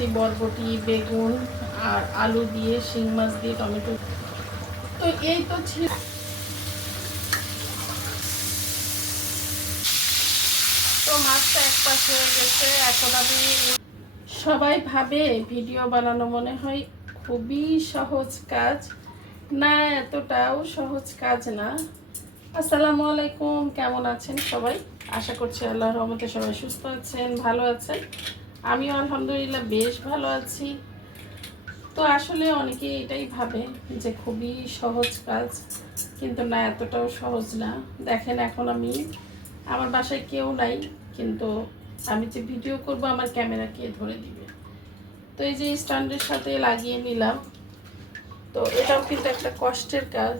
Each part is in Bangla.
দিয়েছি বরবটি, বেগুন আর আলু দিয়ে, শিং মাছ দিয়ে, টমেটো। তো এই তো ছিল। তো মাছটা এক পাশে হয়ে গেছে। এখন আমি, সবাই ভাবে ভিডিও বানানো মনে হয় খুবই সহজ কাজ, না এতটাও সহজ কাজ না। আসসালামু আলাইকুম, কেমন আছেন সবাই? আশা করছি আল্লাহর রহমতে সবাই সুস্থ আছেন, ভালো আছেন। আমিও আলহামদুলিল্লাহ বেশ ভালো আছি। তো আসলে অনেকে এটাই ভাবে যে খুবই সহজ কাজ, কিন্তু না এতটাও সহজ না। দেখেন, এখন আমি, আমার বাসায় কেউ নাই, কিন্তু আমি যে ভিডিও করব আমার ক্যামেরা কে ধরে দিবে? তো এই যে স্ট্যান্ডের সাথে লাগিয়ে নিলাম। তো এটাও কিন্তু একটা কষ্টের কাজ,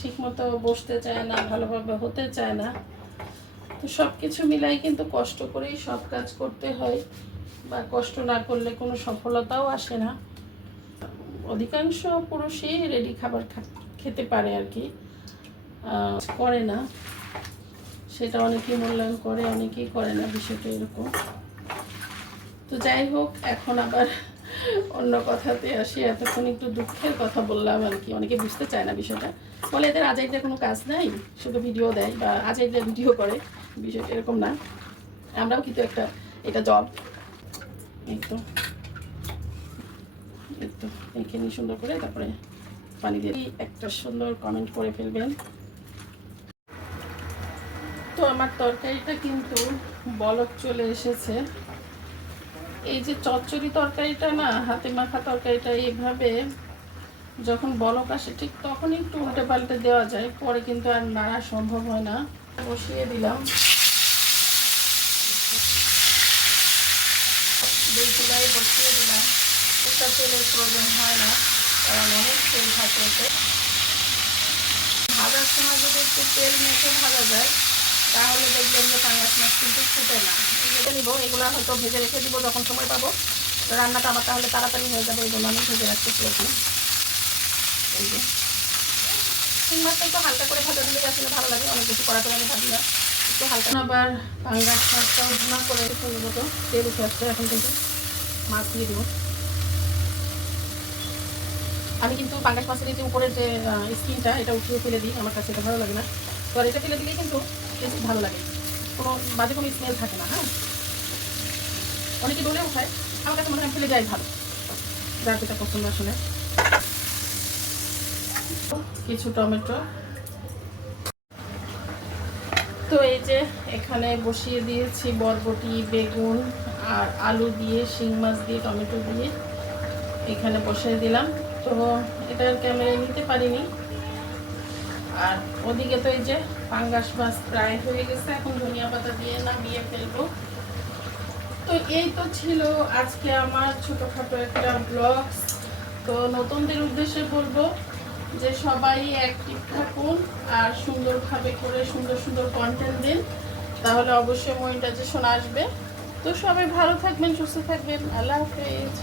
ঠিকমতো বসতে চায় না, ভালোভাবে হতে চায় না। তো সব কিছু মিলাই কিন্তু কষ্ট করেই সব কাজ করতে হয়, বা কষ্ট না করলে কোনো সফলতাও আসে না। অধিকাংশ পুরুষই রেডি খাবার খেতে পারে আর কি, করে না। সেটা অনেকেই মূল্যায়ন করে, অনেকেই করে না, বিষয়টা এরকম। তো যাই হোক, এখন আবার অন্য কথাতে আসি। এতক্ষণ একটু দুঃখের কথা বললাম আর কি। অনেকে বুঝতে চায় না বিষয়টা, বলে এদের আজাইদের কোনো কাজ নাই, শুধু ভিডিও দেয় বা আজাইদের ভিডিও করে। বিষয়টা এরকম না, আমরাও কিন্তু একটা, এটা জব। একটু একটু এখানে সুন্দর করে তারপরে পানি দিয়ে একটা সুন্দর কমেন্ট করে ফেলবেন। তো আমার তরকারিটা কিন্তু বলক চলে এসেছে। এই যে চচ্চড়ি তরকারিটা না, হাতে মাখা তরকারিটা, এইভাবে যখন বলক আসে ঠিক তখন একটু উল্টে পাল্টে দেওয়া যায়, পরে কিন্তু আর নাড়া সম্ভব হয় না। বসিয়ে দিলাম, দুই চুলায় বসিয়ে দিলাম। একটা তেলের প্রয়োজন হয় না, কারণ অনেক তেল থাকে এতে। ভাজার সময় যদি একটু তেল মেখে ভাজা যায়, তাহলে দেখবেন যে পাঙ্গাস মাছ কিন্তু ফুটে না। ভেজে নিব, এগুলো হয়তো ভেজে রেখে দিব যখন সময় পাবো। রান্নাটা আমার তাহলে তাড়াতাড়ি হয়ে যাবে, এই জন্য আমি ভেজে রাখতেছি এখন। এই যে শিং মাছটা একটু হালকা করে ভাজা দিলে আসলে ভালো লাগে, অনেক বেশি কড়া করে আমি ভাজি না, একটু হালকা। আবার পাঙ্গাস মাছটাও ভুনা করে ফেলবো। তো তেল উঠে আসছে, এখন কিন্তু মাছ দিয়ে দেবো। আমি কিন্তু পাঙ্গাস মাছের এই যে উপরের যে স্কিনটা, এটা উঠিয়ে ফেলে দিই, আমার কাছে এটা ভালো লাগে না। তো আর এটা ফেলে দিলেই কিন্তু টেস্ট ভালো লাগে, কোনো বাজে কোনো স্মেল থাকে না। হ্যাঁ, অনেকে ডলে উঠায়, আমার কাছে মনে হয় ফেলে যায় ভালো, যার যেটা পছন্দ আসলে। কিছু টমেটো। তো এই যে এখানে বসিয়ে দিয়েছি বরবটি, বেগুন আর আলু দিয়ে, শিং মাছ দিয়ে, টমেটো দিয়ে এখানে বসিয়ে দিলাম। তো এটার ক্যামেরায় নিতে পারিনি। আর ওদিকে তো এই যে পাঙ্গাস মাছ প্রায় হয়ে গেছে, এখন ধনিয়া পাতা দিয়ে নামিয়ে ফেলবো। তো এই তো ছিল আজকে আমার ছোটোখাটো একটা ব্লগস। তো নতুনদের উদ্দেশ্যে বলবো যে সবাই অ্যাক্টিভ থাকুন আর সুন্দরভাবে করে সুন্দর সুন্দর কন্টেন্ট দিন, তাহলে অবশ্যই মনিটাইজেশন আসবে। তো সবাই ভালো থাকবেন, সুস্থ থাকবেন। আল্লাহ হাফেজ।